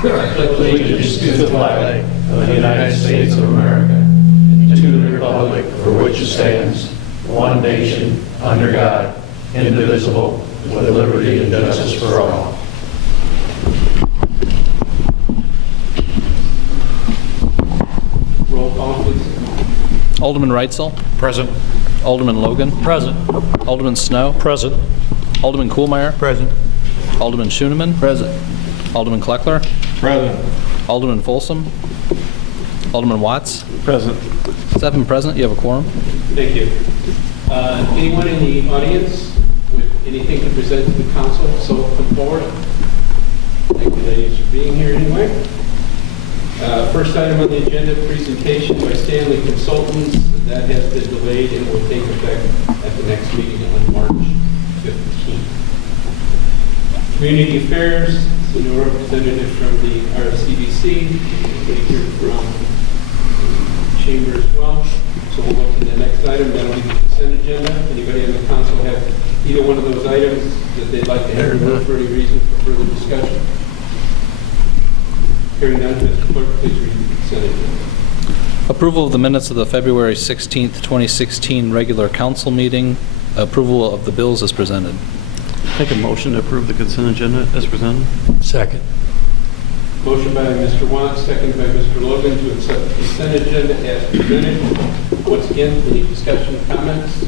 Allegiance to the flag of the United States of America, and to the republic for which it stands, one nation, under God, indivisible, with liberty and justice for all. Roll call, please. Alderman Reitzel. Present. Alderman Logan. Present. Alderman Snow. Present. Alderman Kuhlmeier. Present. Alderman Schoenemann. Present. Alderman Kleckler. Present. Alderman Folsom. Alderman Watts. Present. 7 present. You have a quorum. Thank you. Anyone in the audience with anything to present to the council, so come forward. Thank you, ladies, for being here anyway. First item on the agenda, presentation by Stanley Consultants. That has been delayed and will take effect at the next meeting on March 15th. Community Affairs, senior representative from the RCDC, anybody here from the chamber as well. So we'll go to the next item, that'll be the consent agenda. Anybody on the council have either one of those items that they'd like to have removed for any reason for further discussion? Hearing none, Mr. Clerk, please read the consent agenda. Approval of the minutes of the February 16th, 2016 regular council meeting. Approval of the bills as presented. Make a motion to approve the consent agenda as presented. Second. Motion by Mr. Watts, seconded by Mr. Logan to accept the consent agenda as presented. Once again, any discussion, comments?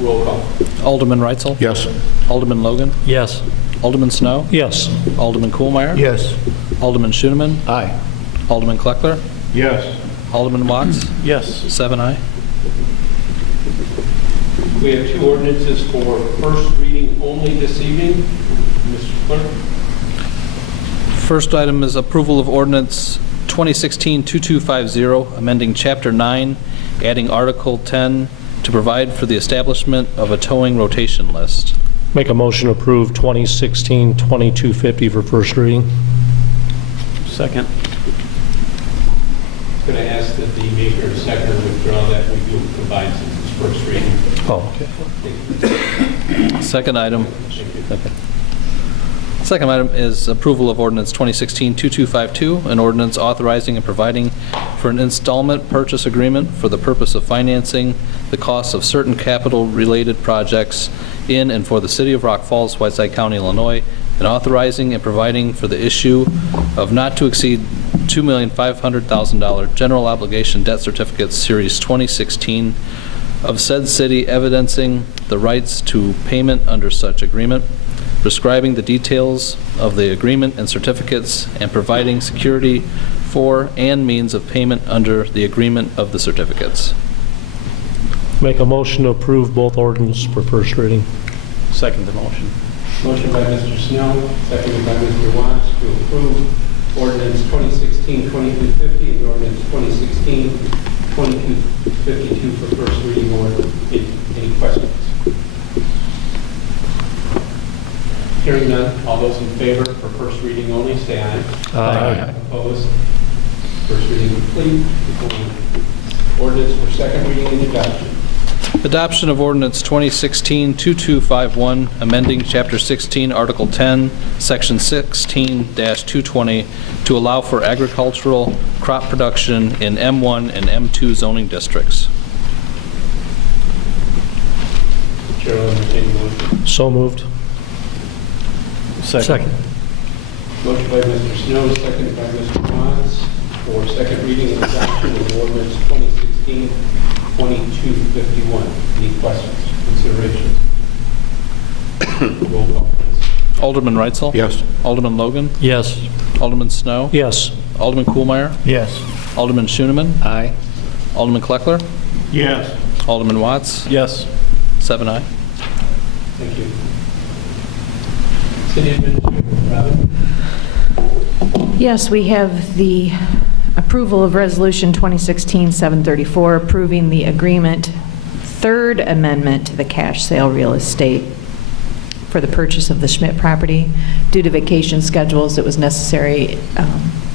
Roll call. Alderman Reitzel. Yes. Alderman Logan. Yes. Alderman Snow. Yes. Alderman Kuhlmeier. Yes. Alderman Schoenemann. Aye. Alderman Kleckler. Yes. Alderman Watts. Yes. 7 aye. We have two ordinances for first reading only this evening. Mr. Clerk. First item is approval of ordinance 2016-2250, amending Chapter 9, adding Article 10 to provide for the establishment of a towing rotation list. Make a motion to approve 2016-2250 for first reading. Second. Could I ask that the maker and seconder withdraw that we do combine since it's first reading? Oh, okay. Thank you. Second item. Thank you. Second item is approval of ordinance 2016-2252, an ordinance authorizing and providing for an installment purchase agreement for the purpose of financing the costs of certain capital-related projects in and for the City of Rock Falls, Whiteside County, Illinois, and authorizing and providing for the issue of not to exceed $2,500,000 general obligation debt certificates Series 2016 of said city, evidencing the rights to payment under such agreement, prescribing the details of the agreement and certificates, and providing security for and means of payment under the agreement of the certificates. Make a motion to approve both ordinances for first reading. Second the motion. Motion by Mr. Snow, seconded by Mr. Watts to approve ordinance 2016-2250 and ordinance 2016-2252 for first reading order. Any questions? Hearing none, all those in favor for first reading only, say aye. Aye. Opposed? First reading complete. Ordinance for second reading and adoption. Adoption of ordinance 2016-2251, amending Chapter 16, Article 10, Section 16-220 to allow for agricultural crop production in M1 and M2 zoning districts. Chair will entertain the motion. So moved. Second. Motion by Mr. Snow, seconded by Mr. Watts for second reading and adoption of ordinance 2016-2251. Any questions, considerations? Roll call, please. Alderman Reitzel. Yes. Alderman Logan. Yes. Alderman Snow. Yes. Alderman Kuhlmeier. Yes. Alderman Schoenemann. Aye. Alderman Kleckler. Yes. Alderman Watts. Yes. 7 aye. Thank you. City Administrator, Robin? Yes, we have the approval of Resolution 2016-734, approving the agreement, third amendment to the cash sale real estate for the purchase of the Schmidt property. Due to vacation schedules, it was necessary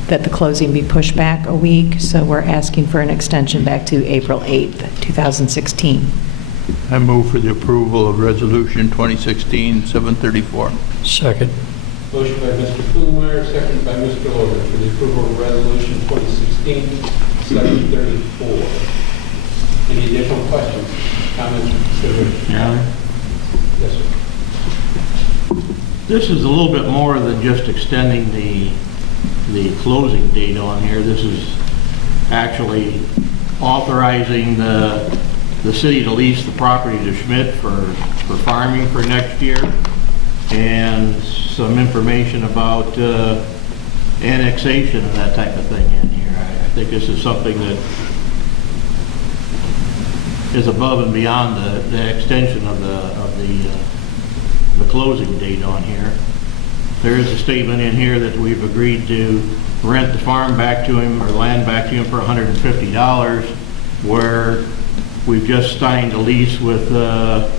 that the closing be pushed back a week, so we're asking for an extension back to April 8th, 2016. I move for the approval of Resolution 2016-734. Second. Motion by Mr. Kuhlmeyer, seconded by Mr. Logan for the approval of Resolution 2016-734. Any additional questions, comments, or considerations? Yeah. Yes, sir. This is a little bit more than just extending the closing date on here. This is actually authorizing the city to lease the property to Schmidt for farming for next year, and some information about annexation and that type of thing in here. I think this is something that is above and beyond the extension of the closing date on here. There is a statement in here that we've agreed to rent the farm back to him, or land back to him, for $150, where we've just signed a lease with the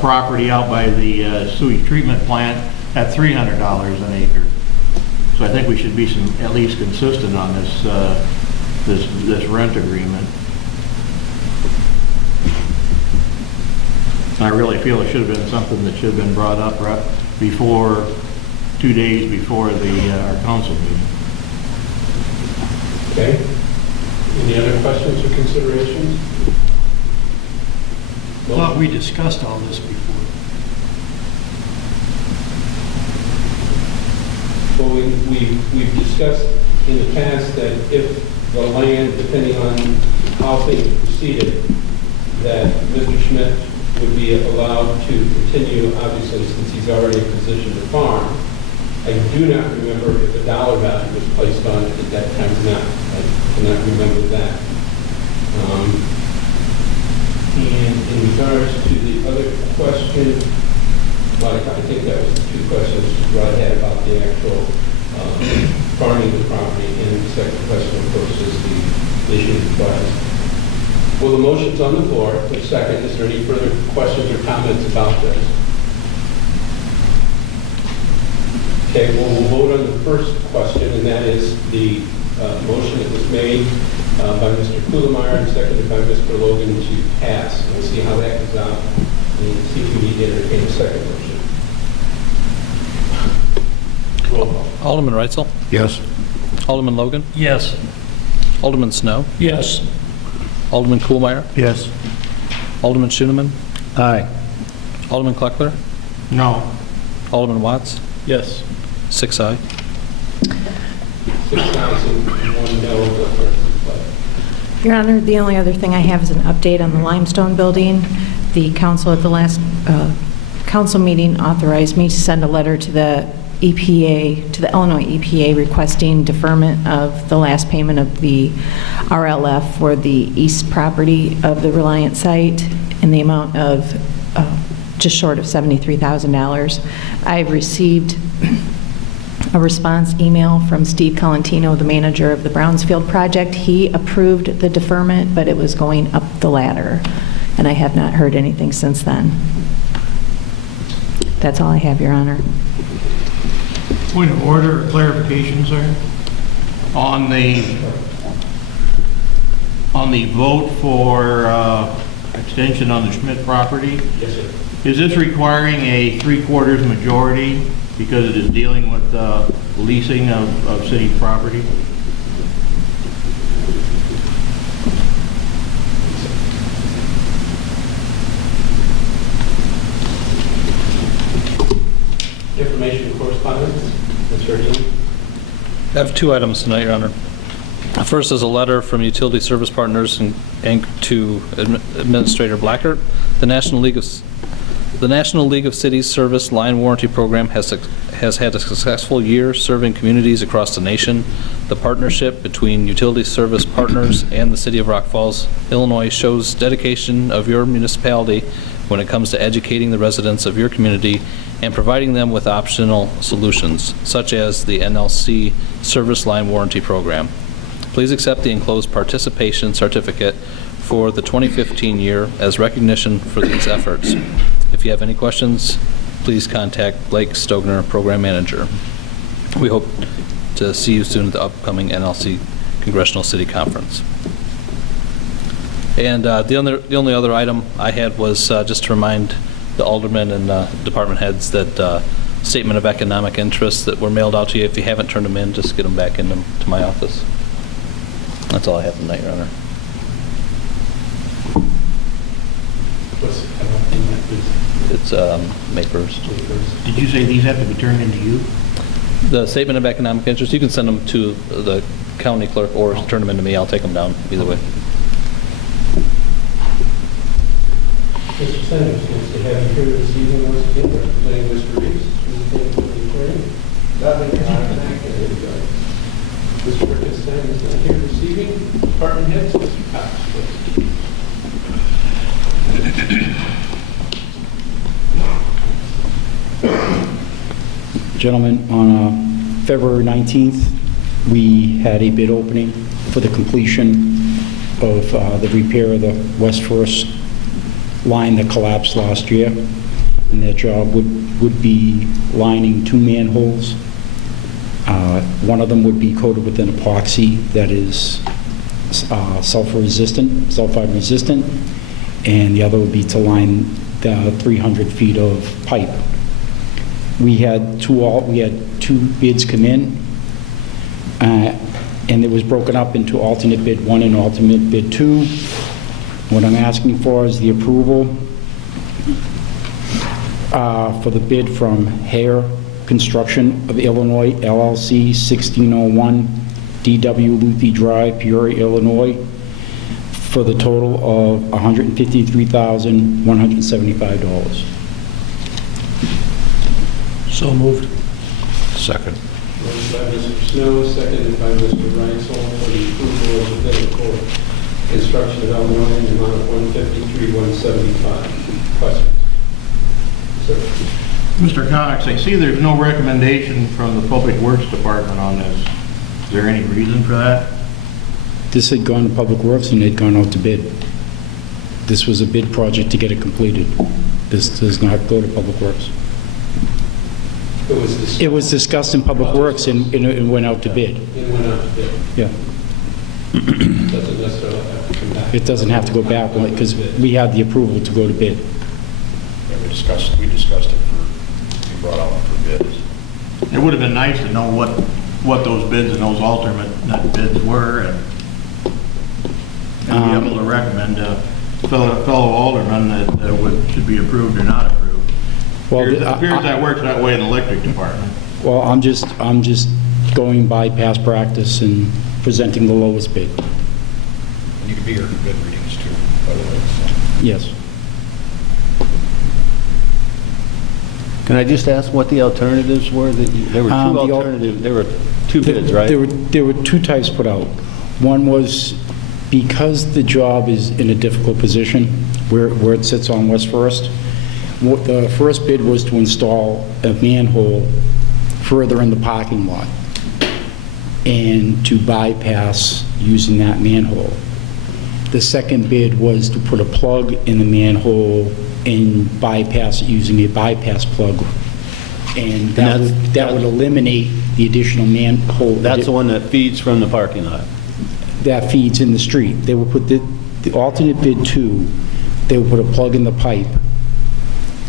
property out by the sewage treatment plant at $300 an acre. So I think we should be at least consistent on this rent agreement. I really feel it should have been something that should have been brought up right before, 2 days before our council meeting. Okay. Any other questions or considerations? I thought we discussed all this before. Well, we've discussed in the past that if the land, depending on how things proceeded, that Mr. Schmidt would be allowed to continue, obviously, since he's already in position to farm. I do not remember if a dollar value was placed on it at that time or not. I cannot remember that. And in regards to the other question, well, I think that was the two questions Rod had about the actual farming of the property, and the second question, of course, is the issue of the price. Well, the motion's on the floor. The second, is there any further questions or comments about this? Okay, well, we'll vote on the first question, and that is the motion that was made by Mr. Kuhlmeyer and seconded by Mr. Logan to pass. We'll see how that goes out, and see if we need to entertain a second motion. Roll call. Alderman Reitzel? Yes. Alderman Logan? Yes. Alderman Snow? Yes. Alderman Kuhlmeyer? Yes. Alderman Schoeneman? Aye. Alderman Kleckler? No. Alderman Watts? Yes. 6 aye. 6,001 no. Your Honor, the only other thing I have is an update on the limestone building. The council at the last council meeting authorized me to send a letter to the EPA, to the Illinois EPA, requesting deferment of the last payment of the RLF for the east property of the Reliant site in the amount of just short of $73,000. I've received a response email from Steve Colantino, the manager of the Brownsfield project. He approved the deferment, but it was going up the ladder, and I have not heard anything since then. That's all I have, Your Honor. Point of order or clarification, sir? On the vote for extension on the Schmidt property, Yes, sir. is this requiring a 3/4 majority because it is dealing with leasing of city property? Information correspondence, Mr. Erdman. I have 2 items tonight, Your Honor. First is a letter from Utility Service Partners and to Administrator Blackert. The National League of Cities Service Line Warranty Program has had a successful year serving communities across the nation. The partnership between Utility Service Partners and the City of Rock Falls, Illinois shows dedication of your municipality when it comes to educating the residents of your community and providing them with optional solutions, such as the NLC Service Line Warranty Program. Please accept the enclosed participation certificate for the 2015 year as recognition for these efforts. If you have any questions, please contact Blake Stogner, Program Manager. We hope to see you soon at the upcoming NLC Congressional City Conference. And the only other item I had was just to remind the aldermen and department heads that statement of economic interest that were mailed out to you, if you haven't turned them in, just get them back into to my office. That's all I have tonight, Your Honor. What's the cutoff in that, please? It's May 1st. Did you say these have to be turned into you? The statement of economic interest, you can send them to the county clerk or turn them into me. I'll take them down either way. Mr. Sanders, nice to have you here this evening once again, representing Mr. Reeves. Nothing, thank you. There you go. Mr. Kirkenstam is not here this evening. Department heads, Mr. Cox, please. Gentlemen, on February 19th, we had a bid opening for the completion of the repair of the West First line that collapsed last year. And that job would be lining 2 manholes. One of them would be coated with an epoxy that is sulfide resistant, and the other would be to line the 300 feet of pipe. We had two bids come in, and it was broken up into alternate bid 1 and alternate bid 2. What I'm asking for is the approval for the bid from Hare Construction of Illinois, LLC, 1601 D.W. Luthi Drive, Peoria, Illinois, for the total of $153,175. So moved. Second. Motion by Mr. Snow, seconded by Mr. Reitzel for the approval of the bid for construction of Illinois in the amount of $153,175. Questions? Sir. Mr. Cox, I see there's no recommendation from the Public Works Department on this. Is there any reason for that? This had gone to Public Works and it had gone out to bid. This was a bid project to get it completed. This does not go to Public Works. It was discussed in Public Works and it went out to bid. It went out to bid. Yeah. Doesn't necessarily have to come back. It doesn't have to go back because we had the approval to go to bid. Yeah, we discussed it we brought out for bids. It would have been nice to know what those bids and those alternate bids were and be able to recommend to fellow aldermen that should be approved or not approved. Well, It appears that works that way in the electric department. Well, I'm just going by past practice and presenting the lowest bid. And you can be here for bid readings too, by the way. So. Yes. Can I just ask what the alternatives were? There were there were two bids, right? There were 2 types put out. One was because the job is in a difficult position where it sits on West First. The first bid was to install a manhole further in the parking lot and to bypass using that manhole. The second bid was to put a plug in the manhole and bypass it using a bypass plug. And that would eliminate the additional manhole. That's the one that feeds from the parking lot. That feeds in the street. They would put the alternate bid 2, they would put a plug in the pipe,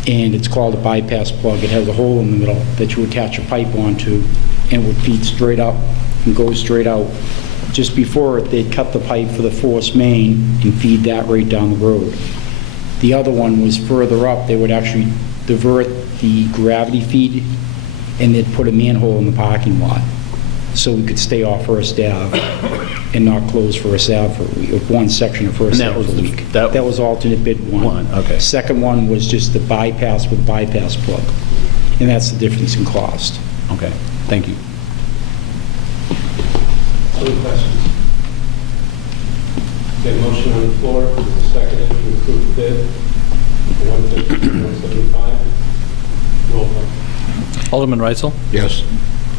and it's called a bypass plug. It has a hole in the middle that you attach a pipe onto, and it would feed straight up and go straight out. Just before it, they'd cut the pipe for the force main and feed that right down the road. The other one was further up. They would actually divert the gravity feed, and they'd put a manhole in the parking lot so we could stay off First Ave and not close First Ave for a week, one section of First Ave for a week. That was alternate bid 1. Okay. Second one was just the bypass with a bypass plug, and that's the difference in cost. Okay, thank you. Any questions? Okay, motion on the floor, seconded to approve the bid for $153,175. Roll call. Alderman Reitzel? Yes.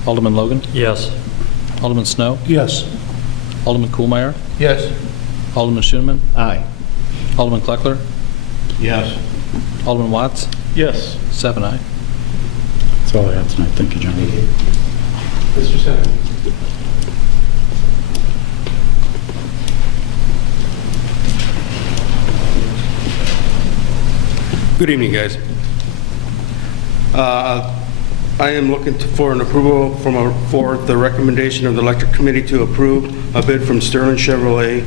Alderman Logan? Yes. Alderman Snow? Yes. Alderman Kuhlmeier? Yes. Alderman Schoenman? Aye. Alderman Kleckler? Yes. Alderman Watts? Yes. 7 aye. That's all I have tonight. Thank you, John. Mr. Senator. Good evening, guys. I am looking for an approval for the recommendation of the Electric Committee to approve a bid from Sterling Chevrolet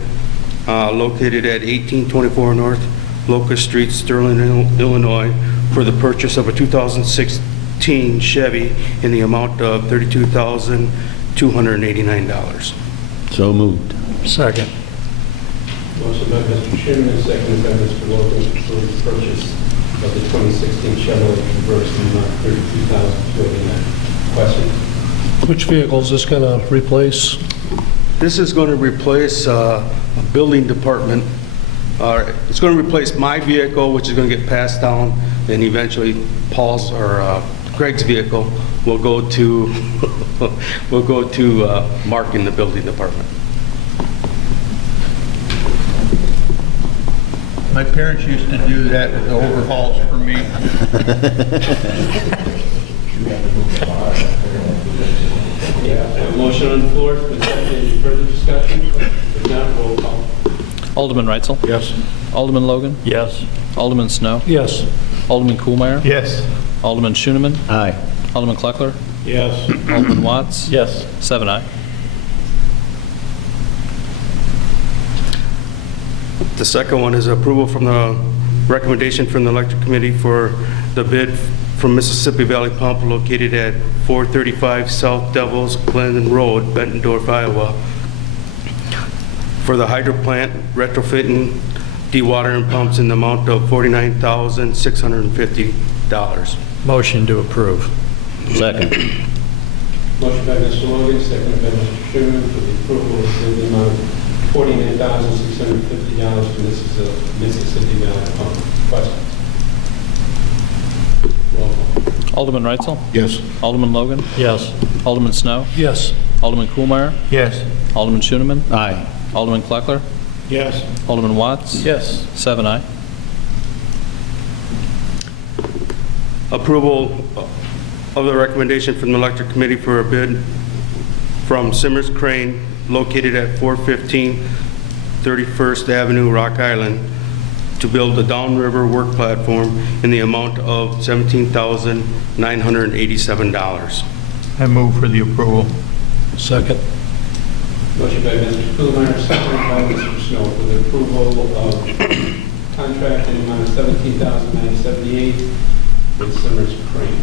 located at 1824 North Locust Street, Sterling, Illinois, for the purchase of a 2016 Chevy in the amount of $32,289. So moved. Second. Motion by Mr. Schuman, seconded by Mr. Logan to approve the purchase of the 2016 Chevrolet Traverse in the amount of $32,289. Question? Which vehicle is this going to replace? This is going to replace a building department. It's going to replace my vehicle, which is going to get passed down, and eventually Paul's or Greg's vehicle will go to Mark in the building department. My parents used to do that with overhauls for me. A motion on the floor, has been seconded. Any further discussion? If not, roll call. Alderman Reitzel? Yes. Alderman Logan? Yes. Alderman Snow? Yes. Alderman Kuhlmeier? Yes. Alderman Schooneman? Aye. Alderman Kleckler? Yes. Alderman Watts? Yes. 7 aye. The second one is approval from the recommendation from the Electric Committee for the bid from Mississippi Valley Pump located at 435 South Devils Glen Road, Bettendorf, Iowa, for the hydro plant retrofitting dewatering pumps in the amount of $49,650. Motion to approve. Second. Motion by Mr. Logan, seconded by Mr. Schuman for the approval of the amount of $49,650 for Mississippi Valley Pump. Question? Roll call. Alderman Reitzel? Yes. Alderman Logan? Yes. Alderman Snow? Yes. Alderman Kuhlmeier? Yes. Alderman Schooneman? Aye. Alderman Kleckler? Yes. Alderman Watts? Yes. 7 aye. Approval of the recommendation from the Electric Committee for a bid from Simmers Crane located at 415 31st Avenue, Rock Island, to build a downriver work platform in the amount of $17,987. I move for the approval. Second. Motion by Mr. Kuhlmeier, seconded by Mr. Snow for the approval of contract in the amount of $17,978 with Simmers Crane.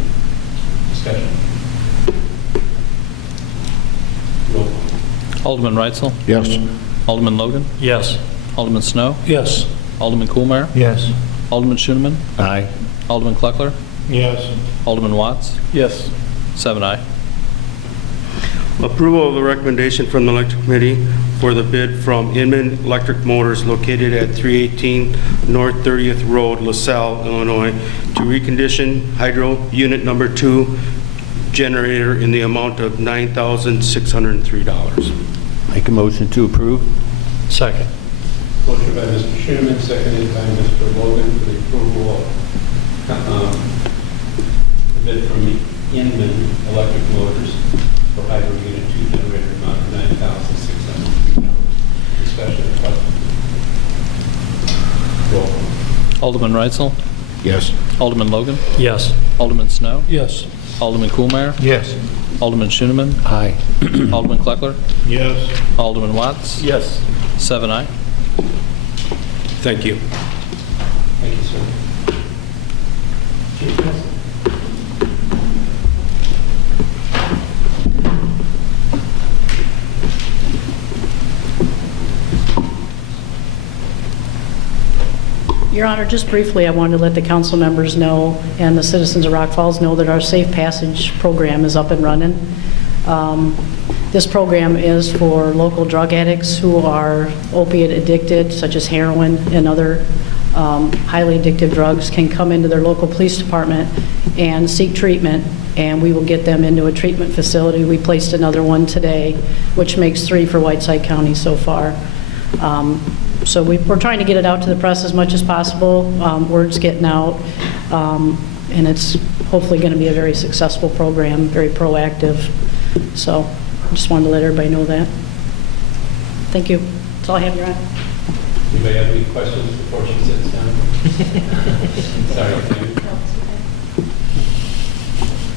Discussion. Roll call. Alderman Reitzel? Yes. Alderman Logan? Yes. Alderman Snow? Yes. Alderman Kuhlmeier? Yes. Alderman Schooneman? Aye. Alderman Kleckler? Yes. Alderman Watts? Yes. 7 aye. Approval of the recommendation from the Electric Committee for the bid from Inman Electric Motors located at 318 North 30th Road, LaSalle, Illinois, to recondition hydro unit number 2 generator in the amount of $9,603. Make a motion to approve. Second. Motion by Mr. Schuman, seconded by Mr. Logan for the approval of the bid from Inman Electric Motors for hydro unit 2 generator amount of $9,603. Discussion or question? Roll call. Alderman Reitzel? Yes. Alderman Logan? Yes. Alderman Snow? Yes. Alderman Kuhlmeier? Yes. Alderman Schooneman? Aye. Alderman Kleckler? Yes. Alderman Watts? Yes. 7 aye. Thank you. Thank you, sir. Chief Nelson. Your Honor, just briefly, I wanted to let the council members know and the citizens of Rock Falls know that our Safe Passage program is up and running. This program is for local drug addicts who are opiate addicted, such as heroin and other highly addictive drugs, can come into their local police department and seek treatment, and we will get them into a treatment facility. We placed another one today, which makes 3 for Whiteside County so far. So we're trying to get it out to the press as much as possible. Word's getting out, and it's hopefully going to be a very successful program, very proactive. So I just wanted to let everybody know that. Thank you. That's all I have, Your Honor. Anybody have any questions before she sits down? Sorry, Tammy.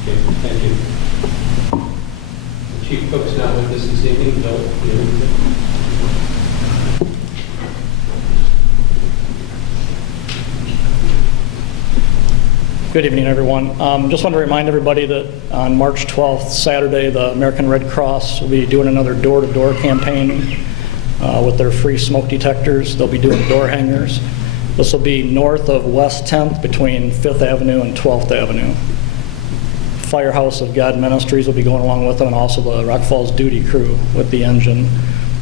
Okay, thank you. The Chief Cook's not with us this evening. Bill, you have anything? Good evening, everyone. Just want to remind everybody that on March 12th, Saturday, the American Red Cross will be doing another door-to-door campaign with their free smoke detectors. They'll be doing door hangers. This will be north of West 10th between 5th Avenue and 12th Avenue. Firehouse of God Ministries will be going along with them, and also the Rock Falls Duty Crew with the engine.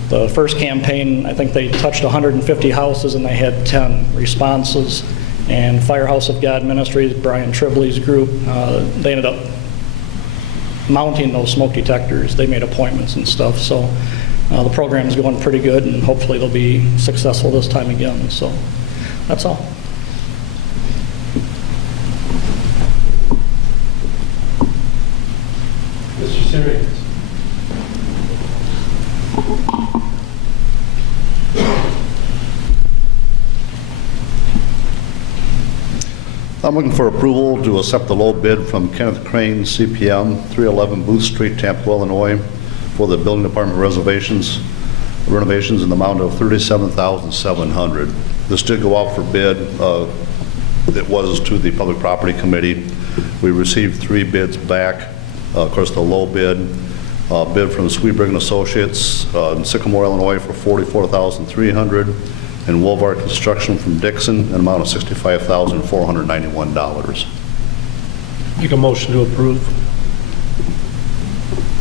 The first campaign, I think they touched 150 houses and they had 10 responses. And Firehouse of God Ministries, Brian Tribley's group, they ended up mounting those smoke detectors. They made appointments and stuff. So the program is going pretty good, and hopefully they'll be successful this time again. So that's all. Mr. Sirius. I'm looking for approval to accept the low bid from Kenneth Crane, CPM, 311 Booth Street, Tampa, Illinois, for the building department renovations in the amount of $37,700. This did go out for bid. It was to the Public Property Committee. We received 3 bids back. Of course, the low bid from Sweetbrigg & Associates in Sycamore, Illinois, for $44,300. And Wolvart Construction from Dixon, an amount of $65,491. Make a motion to approve.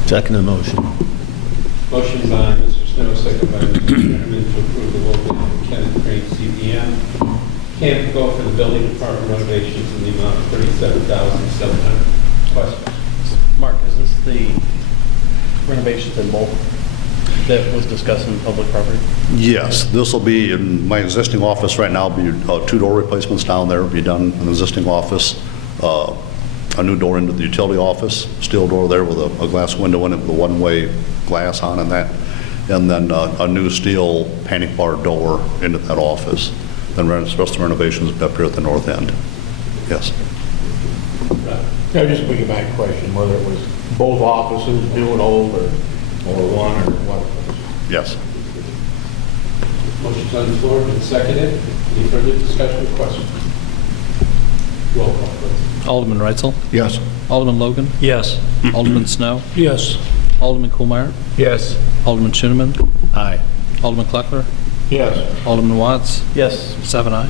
Second motion. Motion by Mr. Snow, second by Mr. Chairman, to approve the low bid from Kenneth Crane CPM. Camp go for the building department renovations in the amount of $37,700. Questions? Mark, is this the renovations in both that was discussed in public property? Yes, this will be in my existing office right now. Be 2 door replacements down there will be done in the existing office. A new door into the utility office, steel door there with a glass window in it with a one-way glass on and that. And then a new steel panic bar door into that office. Then the rest of the renovations up here at the north end. Yes. No, just a piggyback question, whether it was both offices, new and old, or one, or what? Yes. Motion's on the floor, been seconded. Any further discussion or questions? Roll call, please. Alderman Reitzel? Yes. Alderman Logan? Yes. Alderman Snow? Yes. Alderman Kuhlmeyer? Yes. Alderman Schoeneman? Aye. Alderman Kleckler? Yes. Alderman Watts? Yes. 7 aye.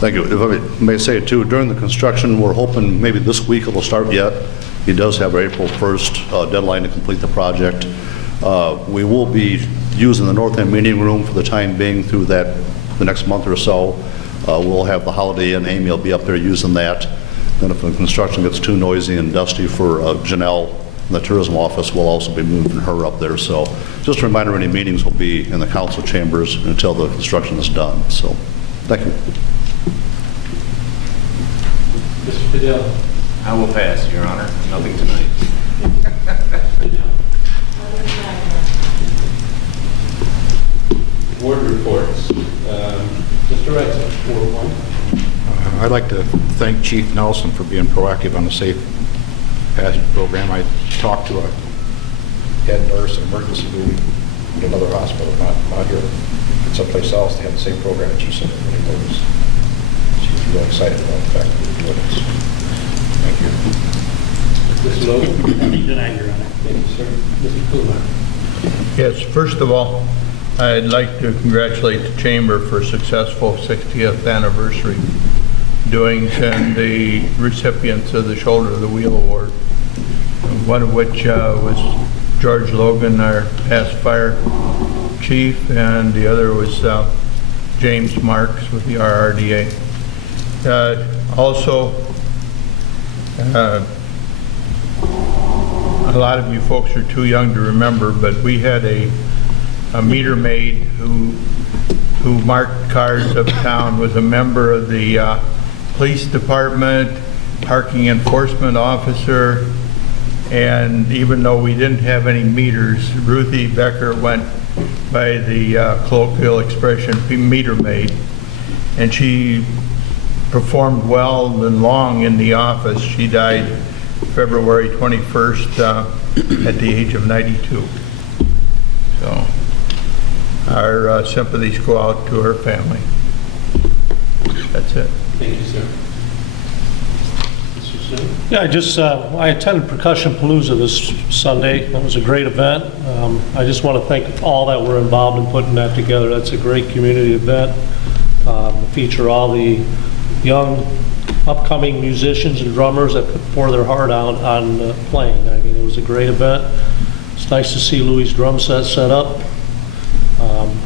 Thank you. If I may say too, during the construction, we're hoping maybe this week it'll start yet. He does have our April 1st deadline to complete the project. We will be using the North End meeting room for the time being through the next month or so. We'll have the Holiday Inn. Amy will be up there using that. Then if the construction gets too noisy and dusty for Janelle in the tourism office, we'll also be moving her up there. So just a reminder, any meetings will be in the council chambers until the construction is done. So thank you. Mr. Fidel. I will pass, Your Honor. Nothing tonight. Board reports. Mr. Reitzel, Ward 1. I'd like to thank Chief Nelson for being proactive on the Safe Passage program. I talked to a head nurse in emergency room at another hospital, not here, but someplace else. They had the same program, and she said it really works. She was really excited about the fact that we're doing this. Thank you. Mr. Logan. Nothing tonight, Your Honor. Thank you, sir. Mr. Kumar. Yes, first of all, I'd like to congratulate the Chamber for a successful 60th anniversary doings and the recipients of the Shoulder of the Wheel Award, one of which was George Logan, our past fire chief, and the other was James Marks with the RRDA. Also, a lot of you folks are too young to remember, but we had a meter maid who marked cars uptown, was a member of the police department, parking enforcement officer, and even though we didn't have any meters, Ruthie Becker went by the colloquial expression, meter maid, and she performed well and long in the office. She died February 21st at the age of 92. So our sympathies go out to her family. That's it. Thank you, sir. Mr. Snow? Yeah, I attended Percussion Palooza this Sunday. That was a great event. I just want to thank all that were involved in putting that together. That's a great community event. Feature all the young upcoming musicians and drummers that pour their heart out on playing. I mean, it was a great event. It's nice to see Louis' drum set up.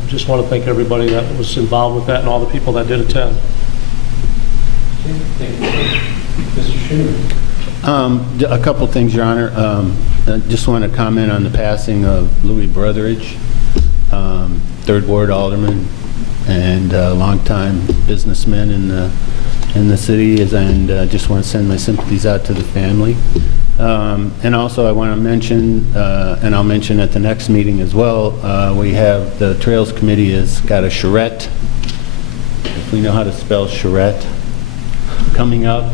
Just want to thank everybody that was involved with that and all the people that did attend. Thank you. Mr. Schumer? A couple things, Your Honor. I just want to comment on the passing of Louis Brotheridge, 3rd Ward Alderman, and a longtime businessman in the city, and just want to send my sympathies out to the family. And also I want to mention, and I'll mention at the next meeting as well, we have the Trails Committee has got a charrette, if we know how to spell charrette, coming up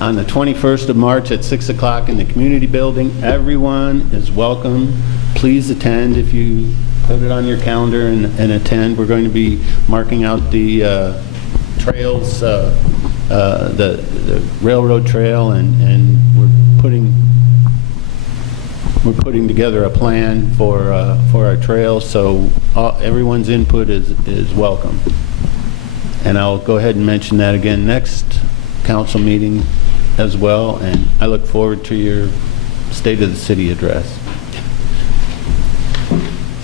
on the 21st of March at 6 o'clock in the community building. Everyone is welcome. Please attend if you put it on your calendar and attend. We're going to be marking out the trails, the railroad trail, and we're putting together a plan for our trails, so everyone's input is welcome. And I'll go ahead and mention that again next council meeting as well, and I look forward to your State of the City address.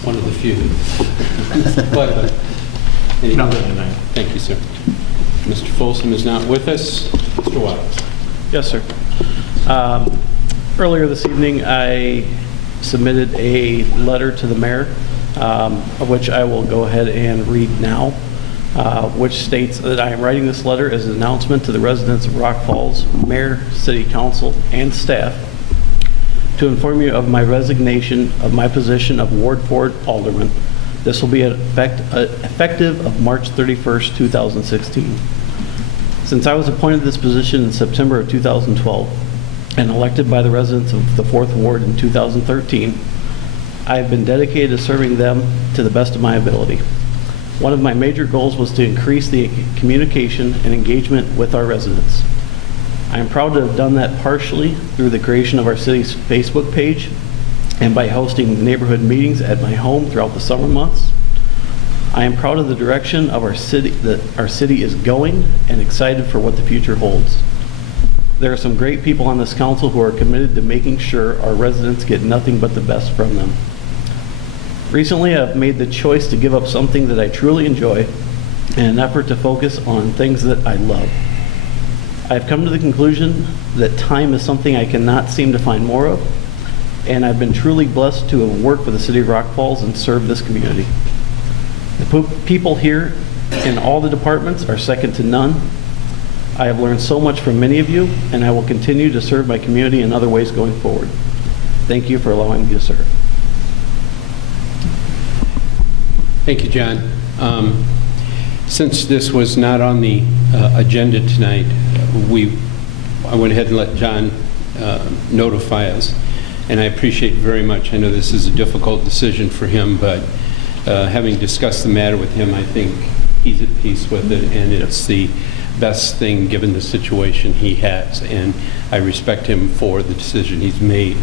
One of the few. But, Nothing tonight. thank you, sir. Mr. Folsom is not with us. Mr. Watts? Yes, sir. Earlier this evening, I submitted a letter to the mayor, of which I will go ahead and read now, which states that I am writing this letter as an announcement to the residents of Rock Falls, mayor, city council, and staff to inform you of my resignation of my position of Ward 4 Alderman. This will be effective of March 31st, 2016. Since I was appointed this position in September of 2012 and elected by the residents of the 4th Ward in 2013, I have been dedicated to serving them to the best of my ability. One of my major goals was to increase the communication and engagement with our residents. I am proud to have done that partially through the creation of our city's Facebook page and by hosting neighborhood meetings at my home throughout the summer months. I am proud of the direction of our city that our city is going and excited for what the future holds. There are some great people on this council who are committed to making sure our residents get nothing but the best from them. Recently, I've made the choice to give up something that I truly enjoy in an effort to focus on things that I love. I've come to the conclusion that time is something I cannot seem to find more of, and I've been truly blessed to have worked with the City of Rock Falls and served this community. The people here in all the departments are second to none. I have learned so much from many of you, and I will continue to serve my community in other ways going forward. Thank you for allowing me to serve. Thank you, John. Since this was not on the agenda tonight, I went ahead and let John notify us, and I appreciate it very much. I know this is a difficult decision for him, but having discussed the matter with him, I think he's at peace with it, and it's the best thing given the situation he has, and I respect him for the decision he's made.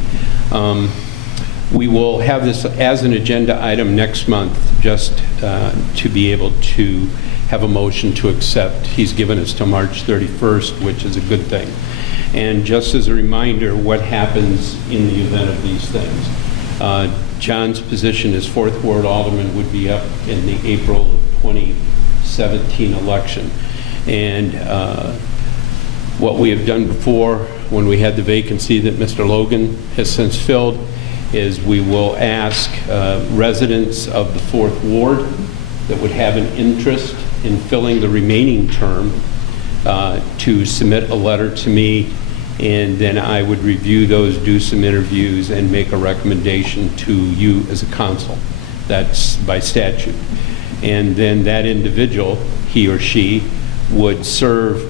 We will have this as an agenda item next month, just to be able to have a motion to accept. He's given us till March 31st, which is a good thing. And just as a reminder, what happens in the event of these things. John's position as 4th Ward Alderman would be up in the April of 2017 election. And what we have done before, when we had the vacancy that Mr. Logan has since filled, is we will ask residents of the 4th Ward that would have an interest in filling the remaining term to submit a letter to me and then I would review those, do some interviews, and make a recommendation to you as a council. That's by statute. And then that individual, he or she, would serve,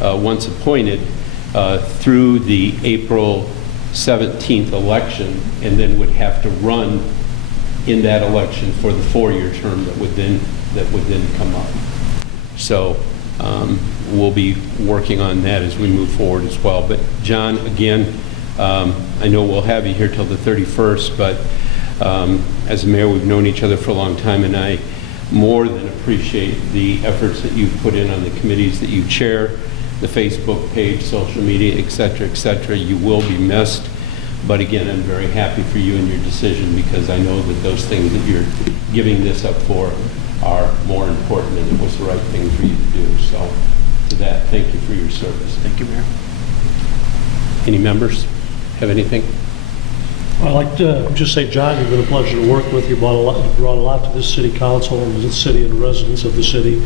once appointed, through the April 17th election, and then would have to run in that election for the 4-year term that would then come up. So we'll be working on that as we move forward as well. But John, again, I know we'll have you here till the 31st, but as a mayor, we've known each other for a long time, and I more than appreciate the efforts that you've put in on the committees that you chair, the Facebook page, social media, et cetera, et cetera. You will be missed. But again, I'm very happy for you and your decision, because I know that those things that you're giving this up for are more important, and it was the right thing for you to do. So to that, thank you for your service. Thank you, Mayor. Any members have anything? I'd like to just say, John, you've been a pleasure to work with. You brought a lot to this city council and the city and the residents of the city.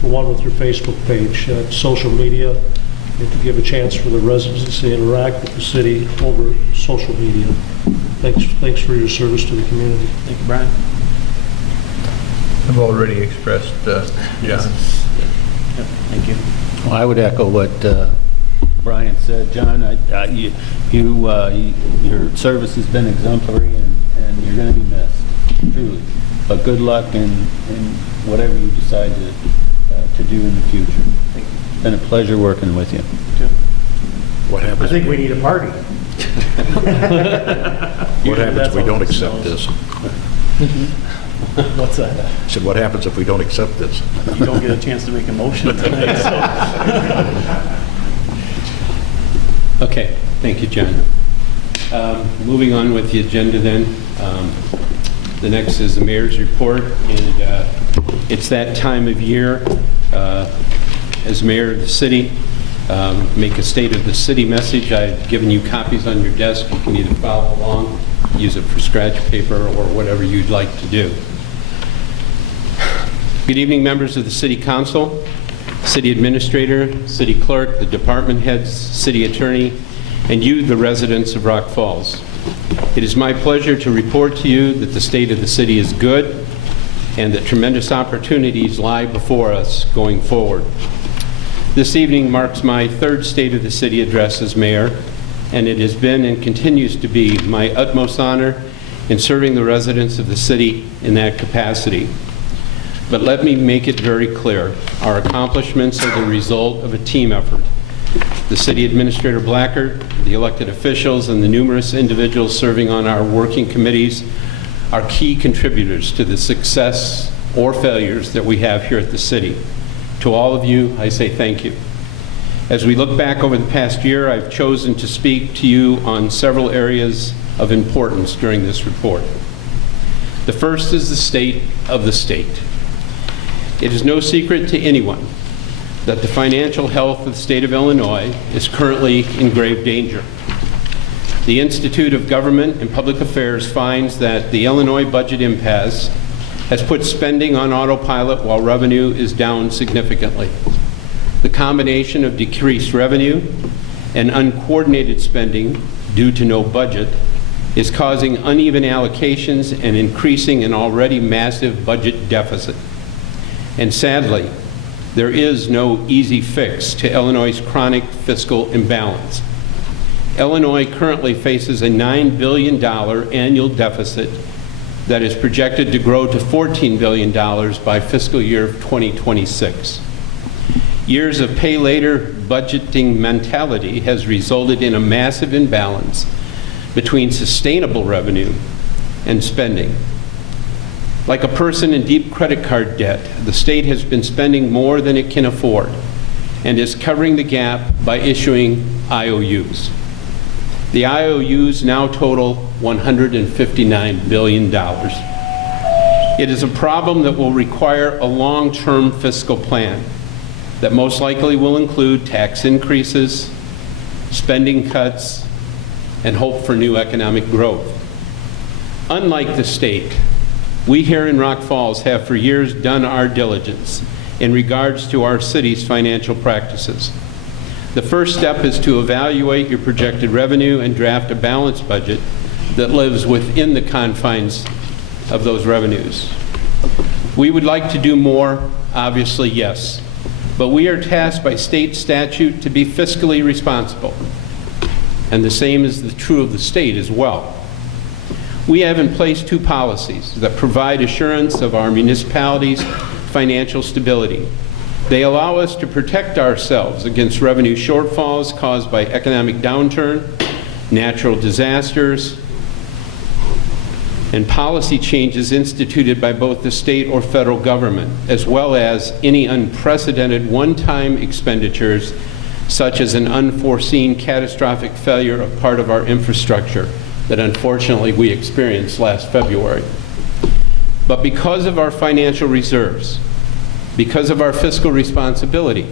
For one, with your Facebook page, social media, to give a chance for the residents to interact with the city over social media. Thanks for your service to the community. Thank you, Brian. I've already expressed, John. Yep, thank you. Well, I would echo what Brian said. John, your service has been exemplary, and you're going to be missed, truly. But good luck in whatever you decide to do in the future. Thank you. It's been a pleasure working with you. What happens? I think we need a party. What happens if we don't accept this? What's that? I said, what happens if we don't accept this? You don't get a chance to make a motion tonight, so. Okay, thank you, John. Moving on with the agenda then. The next is the mayor's report, and it's that time of year. As mayor of the city, make a state of the city message. I've given you copies on your desk. You can either follow along, use it for scratch paper, or whatever you'd like to do. Good evening, members of the City Council, City Administrator, City Clerk, the department heads, City Attorney, and you, the residents of Rock Falls. It is my pleasure to report to you that the state of the city is good and that tremendous opportunities lie before us going forward. This evening marks my third State of the City address as mayor, and it has been and continues to be my utmost honor in serving the residents of the city in that capacity. But let me make it very clear, our accomplishments are the result of a team effort. The City Administrator Blackard, the elected officials, and the numerous individuals serving on our working committees are key contributors to the success or failures that we have here at the city. To all of you, I say thank you. As we look back over the past year, I've chosen to speak to you on several areas of importance during this report. The first is the state of the state. It is no secret to anyone that the financial health of the state of Illinois is currently in grave danger. The Institute of Government and Public Affairs finds that the Illinois budget impasse has put spending on autopilot while revenue is down significantly. The combination of decreased revenue and uncoordinated spending due to no budget is causing uneven allocations and increasing an already massive budget deficit. And sadly, there is no easy fix to Illinois' chronic fiscal imbalance. Illinois currently faces a $9 billion annual deficit that is projected to grow to $14 billion by fiscal year 2026. Years of pay-later budgeting mentality has resulted in a massive imbalance between sustainable revenue and spending. Like a person in deep credit card debt, the state has been spending more than it can afford and is covering the gap by issuing IOUs. The IOUs now total $159 billion. It is a problem that will require a long-term fiscal plan that most likely will include tax increases, spending cuts, and hope for new economic growth. Unlike the state, we here in Rock Falls have for years done our diligence in regards to our city's financial practices. The first step is to evaluate your projected revenue and draft a balanced budget that lives within the confines of those revenues. We would like to do more, obviously, yes, but we are tasked by state statute to be fiscally responsible, and the same is true of the state as well. We have in place 2 policies that provide assurance of our municipalities' financial stability. They allow us to protect ourselves against revenue shortfalls caused by economic downturn, natural disasters, and policy changes instituted by both the state or federal government, as well as any unprecedented one-time expenditures, such as an unforeseen catastrophic failure of part of our infrastructure that unfortunately we experienced last February. But because of our financial reserves, because of our fiscal responsibility,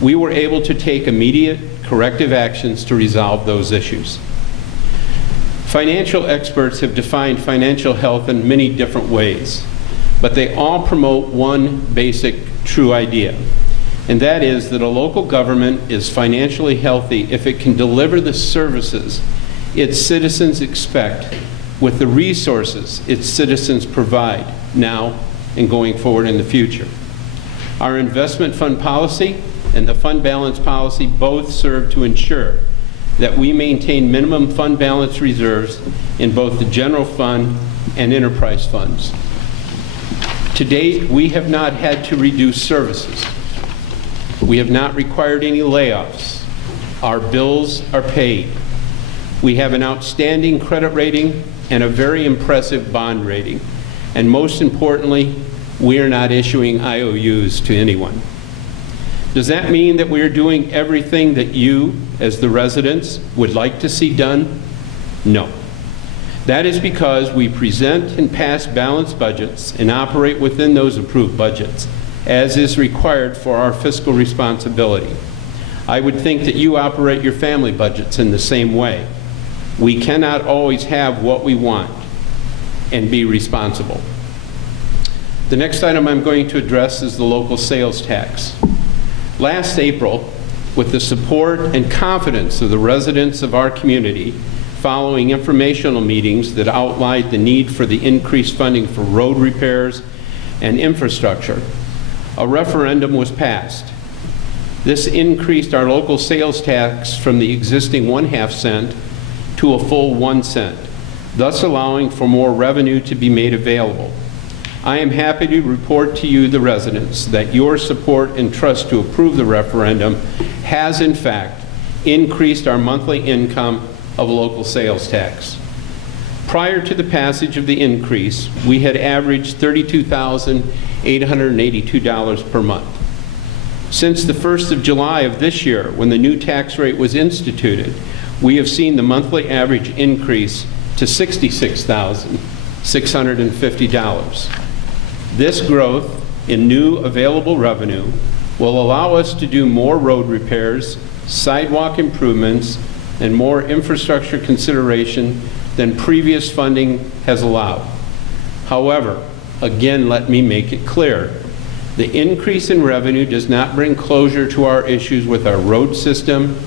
we were able to take immediate corrective actions to resolve those issues. Financial experts have defined financial health in many different ways, but they all promote one basic true idea, and that is that a local government is financially healthy if it can deliver the services its citizens expect with the resources its citizens provide now and going forward in the future. Our investment fund policy and the fund balance policy both serve to ensure that we maintain minimum fund balance reserves in both the general fund and enterprise funds. To date, we have not had to reduce services. We have not required any layoffs. Our bills are paid. We have an outstanding credit rating and a very impressive bond rating. And most importantly, we are not issuing IOUs to anyone. Does that mean that we are doing everything that you, as the residents, would like to see done? No. That is because we present and pass balanced budgets and operate within those approved budgets, as is required for our fiscal responsibility. I would think that you operate your family budgets in the same way. We cannot always have what we want and be responsible. The next item I'm going to address is the local sales tax. Last April, with the support and confidence of the residents of our community, following informational meetings that outlined the need for the increased funding for road repairs and infrastructure, a referendum was passed. This increased our local sales tax from the existing 1/2 cent to a full 1 cent, thus allowing for more revenue to be made available. I am happy to report to you, the residents, that your support and trust to approve the referendum has, in fact, increased our monthly income of local sales tax. Prior to the passage of the increase, we had averaged $32,882 per month. Since the 1st of July of this year, when the new tax rate was instituted, we have seen the monthly average increase to $66,650. This growth in new available revenue will allow us to do more road repairs, sidewalk improvements, and more infrastructure consideration than previous funding has allowed. However, again, let me make it clear, the increase in revenue does not bring closure to our issues with our road system,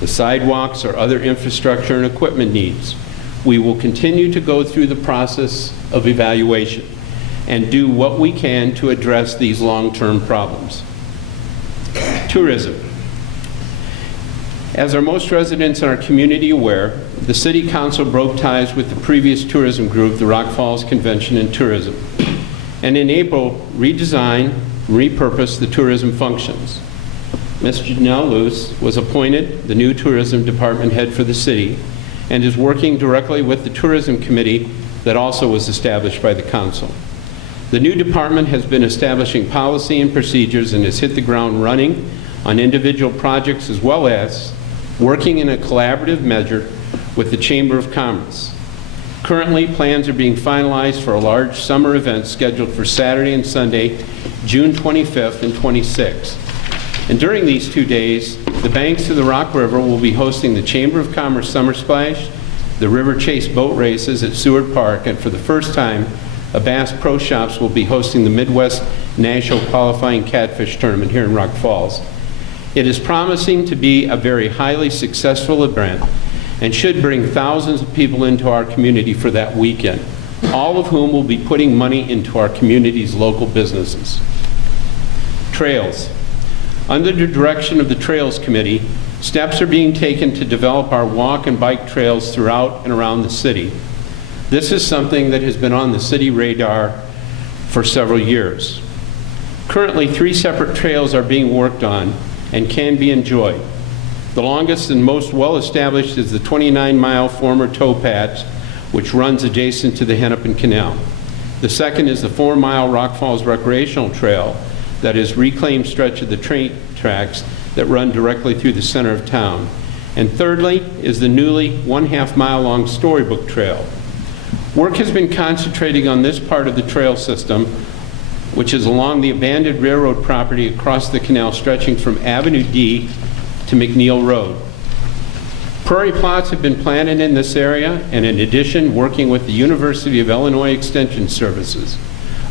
the sidewalks, or other infrastructure and equipment needs. We will continue to go through the process of evaluation and do what we can to address these long-term problems. Tourism. As are most residents in our community aware, the City Council broke ties with the previous tourism group, the Rock Falls Convention and Tourism, and in April redesigned, repurposed the tourism functions. Ms. Janelle Luce was appointed the new tourism department head for the city and is working directly with the tourism committee that also was established by the council. The new department has been establishing policy and procedures and has hit the ground running on individual projects, as well as working in a collaborative measure with the Chamber of Commerce. Currently, plans are being finalized for a large summer event scheduled for Saturday and Sunday, June 25th and 26th. And during these 2 days, the banks of the Rock River will be hosting the Chamber of Commerce Summer Splash, the River Chase boat races at Seward Park, and for the first time, a Bass Pro Shops will be hosting the Midwest National Qualifying Catfish Tournament here in Rock Falls. It is promising to be a very highly successful event and should bring thousands of people into our community for that weekend, all of whom will be putting money into our community's local businesses. Trails. Under the direction of the Trails Committee, steps are being taken to develop our walk and bike trails throughout and around the city. This is something that has been on the city radar for several years. Currently, 3 separate trails are being worked on and can be enjoyed. The longest and most well-established is the 29-mile former towpath, which runs adjacent to the Hennepin Canal. The second is the 4-mile Rock Falls Recreational Trail, that is reclaimed stretch of the train tracks that run directly through the center of town. And thirdly is the newly 1/2-mile long Storybook Trail. Work has been concentrating on this part of the trail system, which is along the abandoned railroad property across the canal stretching from Avenue D to McNeil Road. Prairie plots have been planted in this area, and in addition, working with the University of Illinois Extension Services.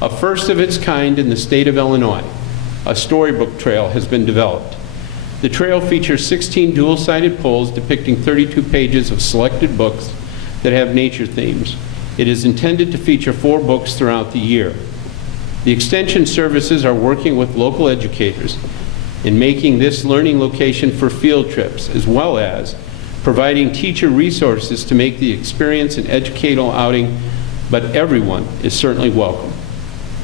A first of its kind in the state of Illinois, a storybook trail has been developed. The trail features 16 dual-sided poles depicting 32 pages of selected books that have nature themes. It is intended to feature 4 books throughout the year. The Extension Services are working with local educators in making this learning location for field trips, as well as providing teacher resources to make the experience an educational outing, but everyone is certainly welcome.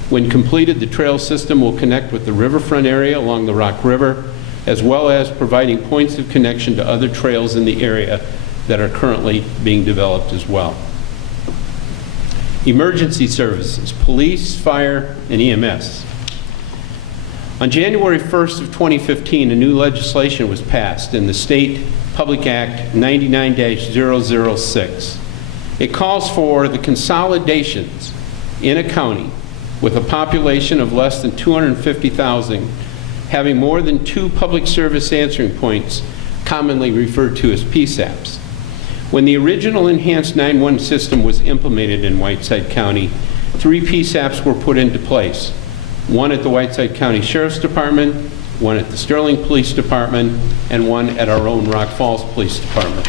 When completed, the trail system will connect with the riverfront area along the Rock River, as well as providing points of connection to other trails in the area that are currently being developed as well. Emergency services, police, fire, and EMS. On January 1st of 2015, a new legislation was passed in the State Public Act 99-006. It calls for the consolidations in a county with a population of less than 250,000 having more than 2 public service answering points, commonly referred to as PSAPs. When the original enhanced 911 system was implemented in Whiteside County, 3 PSAPs were put into place. One at the Whiteside County Sheriff's Department, one at the Sterling Police Department, and one at our own Rock Falls Police Department.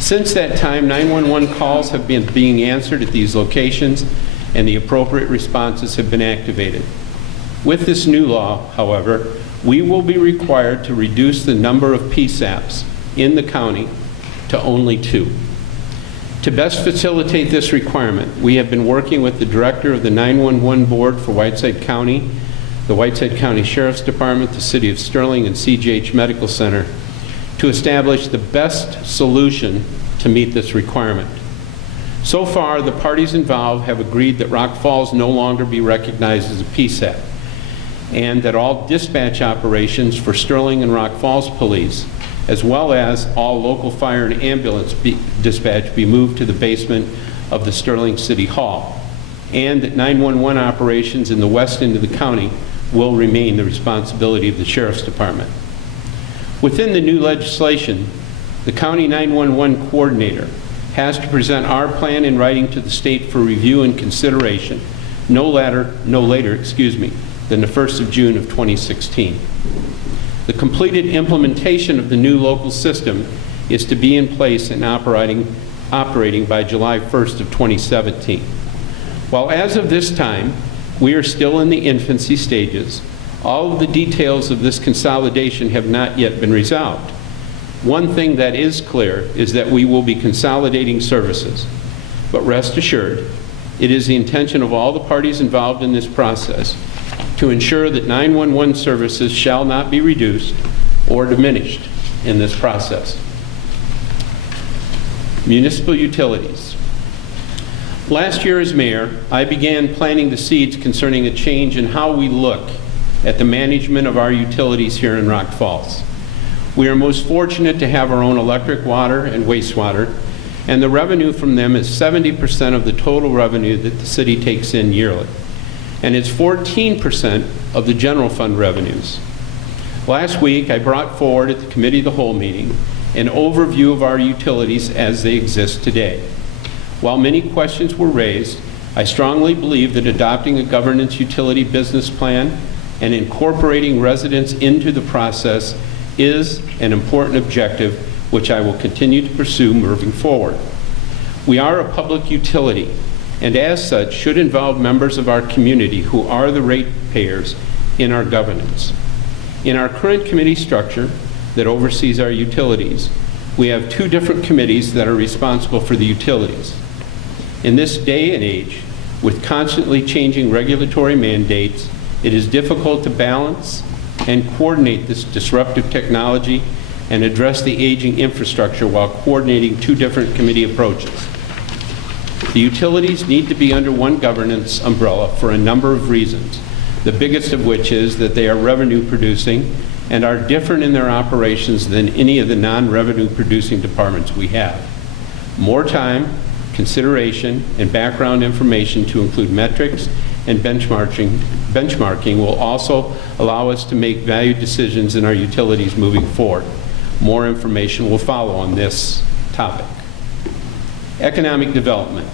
Since that time, 911 calls have been being answered at these locations, and the appropriate responses have been activated. With this new law, however, we will be required to reduce the number of PSAPs in the county to only 2. To best facilitate this requirement, we have been working with the director of the 911 board for Whiteside County, the Whiteside County Sheriff's Department, the City of Sterling, and CGH Medical Center to establish the best solution to meet this requirement. So far, the parties involved have agreed that Rock Falls no longer be recognized as a PSAP, and that all dispatch operations for Sterling and Rock Falls Police, as well as all local fire and ambulance dispatch, be moved to the basement of the Sterling City Hall, and that 911 operations in the west end of the county will remain the responsibility of the Sheriff's Department. Within the new legislation, the County 911 Coordinator has to present our plan in writing to the state for review and consideration no later than the 1st of June of 2016. The completed implementation of the new local system is to be in place and operating by July 1st of 2017. While as of this time, we are still in the infancy stages, all of the details of this consolidation have not yet been resolved. One thing that is clear is that we will be consolidating services. But rest assured, it is the intention of all the parties involved in this process to ensure that 911 services shall not be reduced or diminished in this process. Municipal utilities. Last year as mayor, I began planting the seeds concerning a change in how we look at the management of our utilities here in Rock Falls. We are most fortunate to have our own electric, water, and wastewater, and the revenue from them is 70% of the total revenue that the city takes in yearly, and it's 14% of the general fund revenues. Last week, I brought forward at the Committee of the Whole meeting an overview of our utilities as they exist today. While many questions were raised, I strongly believe that adopting a governance utility business plan and incorporating residents into the process is an important objective which I will continue to pursue moving forward. We are a public utility, and as such should involve members of our community who are the ratepayers in our governance. In our current committee structure that oversees our utilities, we have 2 different committees that are responsible for the utilities. In this day and age, with constantly changing regulatory mandates, it is difficult to balance and coordinate this disruptive technology and address the aging infrastructure while coordinating 2 different committee approaches. The utilities need to be under one governance umbrella for a number of reasons, the biggest of which is that they are revenue producing and are different in their operations than any of the non-revenue producing departments we have. More time, consideration, and background information to include metrics and benchmarking will also allow us to make valued decisions in our utilities moving forward. More information will follow on this topic. Economic development.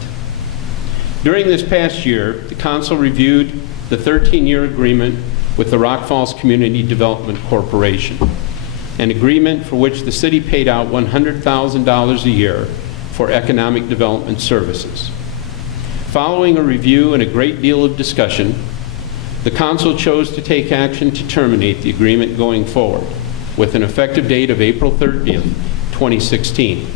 During this past year, the Council reviewed the 13-year agreement with the Rock Falls Community Development Corporation, an agreement for which the city paid out $100,000 a year for economic development services. Following a review and a great deal of discussion, the Council chose to take action to terminate the agreement going forward, with an effective date of April 30th, 2016.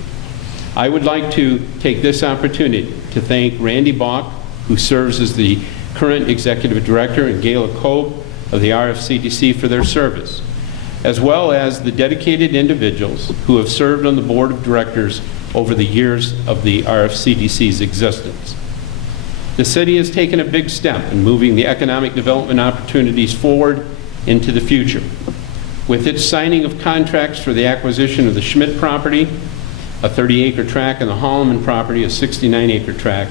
I would like to take this opportunity to thank Randy Bach, who serves as the current Executive Director, and Gayla Kobe of the RFCDC for their service, as well as the dedicated individuals who have served on the Board of Directors over the years of the RFCDC's existence. The city has taken a big step in moving the economic development opportunities forward into the future. With its signing of contracts for the acquisition of the Schmidt property, a 30-acre tract, and the Holloman property, a 69-acre tract,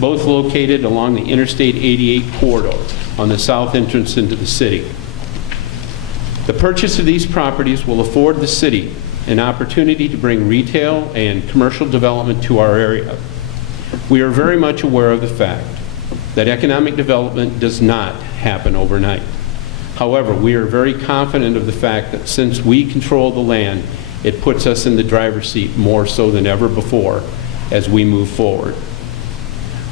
both located along the Interstate 88 corridor on the south entrance into the city. The purchase of these properties will afford the city an opportunity to bring retail and commercial development to our area. We are very much aware of the fact that economic development does not happen overnight. However, we are very confident of the fact that since we control the land, it puts us in the driver's seat more so than ever before as we move forward.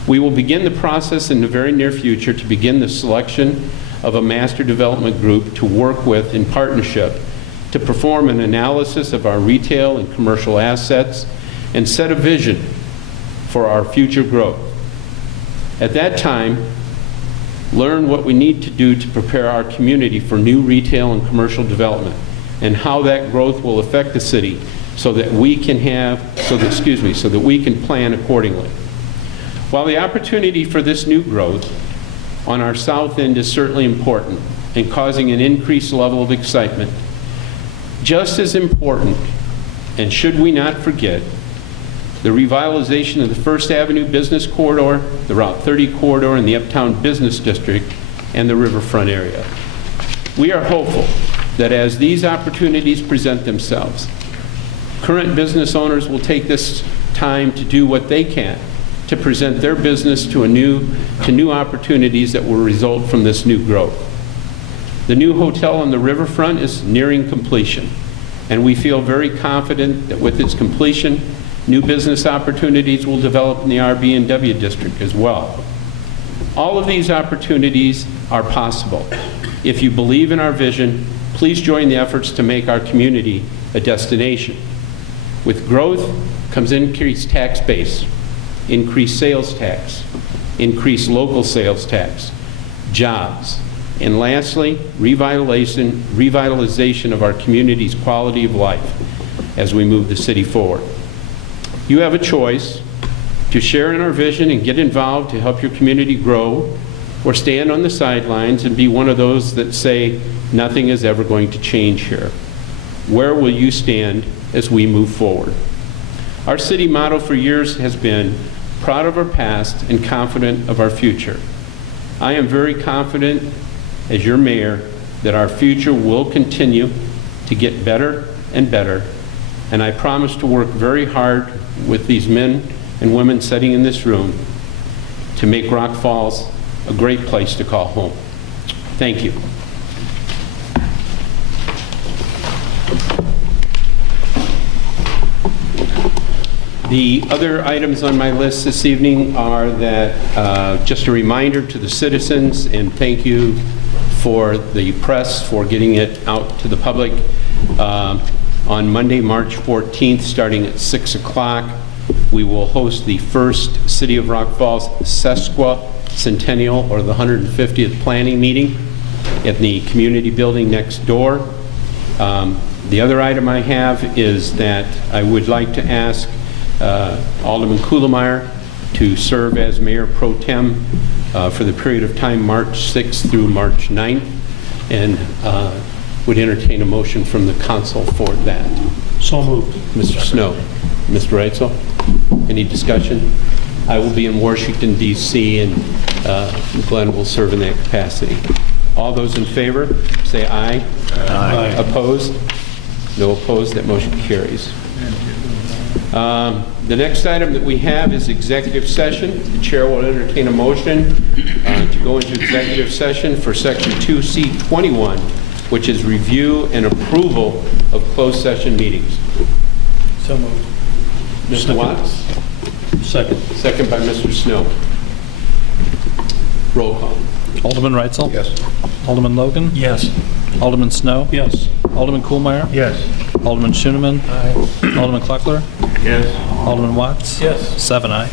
We will begin the process in the very near future to begin the selection of a master development group to work with in partnership to perform an analysis of our retail and commercial assets and set a vision for our future growth. At that time, learn what we need to do to prepare our community for new retail and commercial development and how that growth will affect the city so that we can plan accordingly. While the opportunity for this new growth on our south end is certainly important and causing an increased level of excitement, just as important, and should we not forget, the revitalization of the First Avenue Business Corridor, the Route 30 Corridor, and the Uptown Business District, and the riverfront area. We are hopeful that as these opportunities present themselves, current business owners will take this time to do what they can to present their business to new opportunities that will result from this new growth. The new hotel on the riverfront is nearing completion, and we feel very confident that with its completion, new business opportunities will develop in the RB&W district as well. All of these opportunities are possible. If you believe in our vision, please join the efforts to make our community a destination. With growth comes increased tax base, increased sales tax, increased local sales tax, jobs, and lastly, revitalization of our community's quality of life as we move the city forward. You have a choice to share in our vision and get involved to help your community grow, or stand on the sidelines and be one of those that say nothing is ever going to change here. Where will you stand as we move forward? Our city motto for years has been, proud of our past and confident of our future. I am very confident as your mayor that our future will continue to get better and better, and I promise to work very hard with these men and women sitting in this room to make Rock Falls a great place to call home. Thank you. The other items on my list this evening are that, just a reminder to the citizens, and thank you for the press for getting it out to the public. On Monday, March 14th, starting at 6 o'clock, we will host the first City of Rock Falls Sesquicentennial, or the 150th planning meeting at the community building next door. The other item I have is that I would like to ask Alderman Kuhlmeyer to serve as Mayor Pro Tem for the period of time March 6th through March 9th, and would entertain a motion from the council for that. So moved. Mr. Snow. Mr. Reitzel, any discussion? I will be in Washington, D.C., and Glenn will serve in that capacity. All those in favor, say aye. Aye. Opposed? No opposed. That motion carries. The next item that we have is executive session. The chair will entertain a motion to go into executive session for Section 2C21, which is review and approval of closed session meetings. So moved. Mr. Watts? Second. Second by Mr. Snow. Roll call. Alderman Reitzel? Yes. Alderman Logan? Yes. Alderman Snow? Yes. Alderman Kuhlmeyer? Yes. Alderman Schoeneman? Alderman Kleckler? Yes. Alderman Watts? Yes. 7 aye.